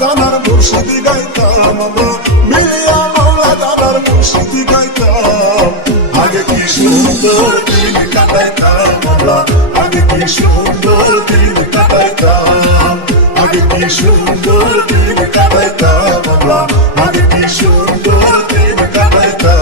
গানার মুর্শিদি গাইতাম আমরা, মিলিয়া মাওলা গানার মুর্শিদি গাইতাম। আগে কি সুন্দর দিন কাটাইতাম আমরা, আগে কি সুন্দর দিন কাটাইতাম, আগে কি সুন্দর দিন কাটাইতাম আমরা, আগে কি সুন্দর দিন কাটাইতাম।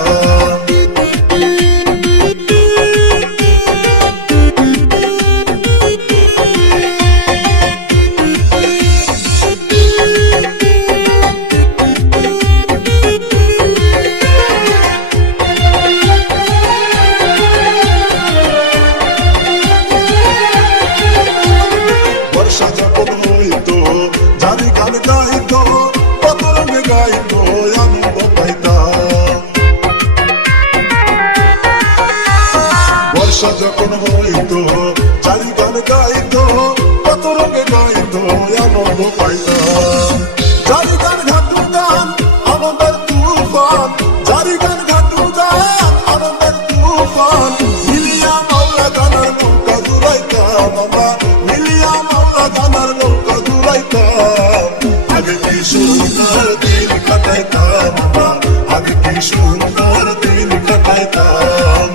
বর্ষা যখন হইতো জারি গান গাইতো, কত রঙে গাইতো আনন্দ পাইতাম। বর্ষা যখন হইতো জারি গান গাইতো, কত রঙে গাইতো আনন্দ পাইতাম। জারি গান ঘাটু গান আনন্দের তুফান, জারি গান ঘাটু গান আনন্দের তুফান। মিলিয়া মাওলা গানার নৌকা জুড়াইতাম আমরা, মিলিয়া মাওলা গানার নৌকা জুড়াইতাম। আগে কি সুন্দর দিন কাটাইতাম আমরা, আগে কি সুন্দর দিন কাটাইতাম,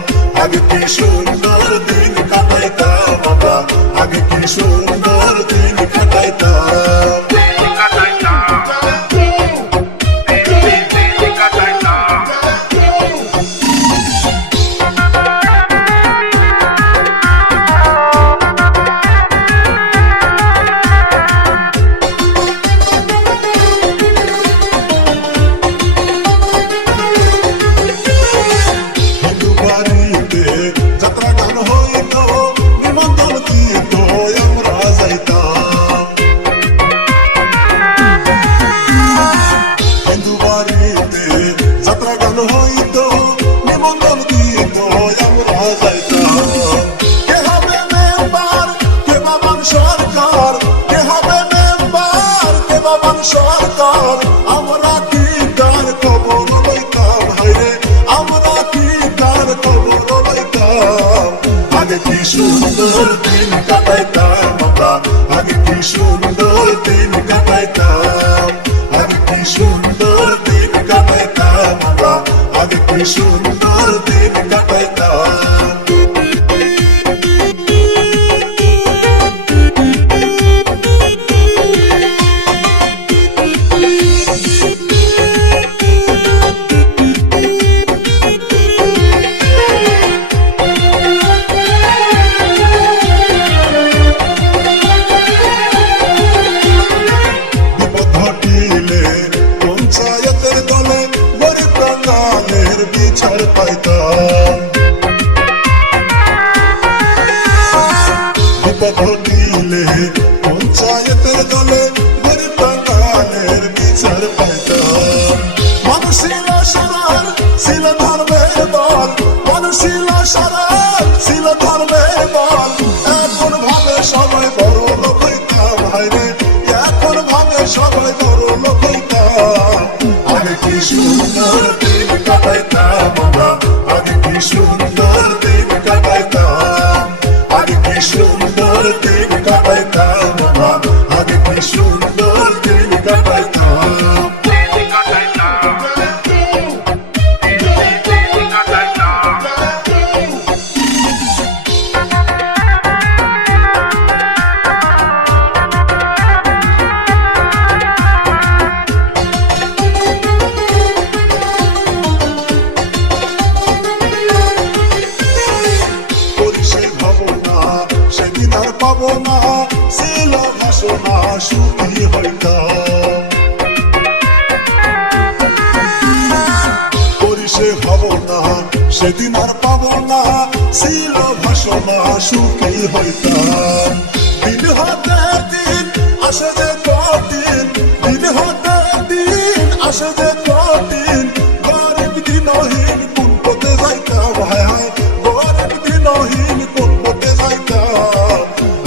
আগে কি সুন্দর দিন কাটাইতাম আমরা, আগে কি সুন্দর দিন কাটাইতাম। বাড়িতে যাত্রা গান হইতো, নিমন্ত্রণ দিত আমরা যাইতাম। হিন্দু বাড়িতে যাত্রা গান হইতো, নিমন্ত্রণ দিত আমরা যাইতাম। কে হবে মেম্বার, কে বাবান সরকার, কে হবে মেম্বার, কে বাবান সরকার। আমরা কি তার খবর লইতাম, হায়রে আমরা কি তার খবর লইতাম। আগে কি সুন্দর দিন কাটাইতাম আমরা, আগে কি সুন্দর দিন কাটাইতাম, আগে কি সুন্দর দিন কাটাইতাম আমরা, আগে কি সুন্দর দিন কাটাইতাম। পঞ্চায়েতের দলে গরিব বাঙালের বিচার পাইতাম। বিপদ ঘটিলে পঞ্চায়েতের দলে গরিব বাঙালের বিচার পাইতাম। মানুষ ছিল সারার ছিল ধর্মের দল, মানুষ ছিল সারার ছিল ধর্মের দল। এখন ভাবে সবাই বড় লোক হইতাম, হায়রে এখন ভাবে সবাই বড় লোক হইতাম। আগে কি সুন্দর দিন কাটাইতাম আমরা, আগে কি সুন্দর দিন কাটাইতাম, আগে কি সুন্দর দিন কাটাইতাম আমরা, আগে কি সুন্দর দিন কাটাইতাম। সেদিন আর পাবো না ছিল ভাষণা, সুখী হইতাম। পরিষে হব না সেদিন আর পাবো না ছিল ভাষণা, সুখী হইতাম। দিন হতে দিন আসে যে কঠিন, দিন হতে দিন আসে যে কঠিন। গরিব দিনহীন কোন পথে যাইতাম, হায় হায় গরিব দিনহীন কোন পথে যাইতাম।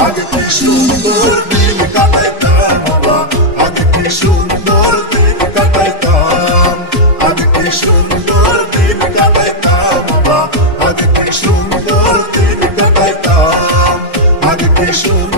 আগে কি সুন্দর দিন কাটাইতাম আমরা, আগে কি সুন্দর দিন কাটাইতাম, আগে কি সুন্দর দিন কাটাইতাম আমরা, আগে কি সুন্দর দিন কাটাইতাম, আগে কি সুন্দর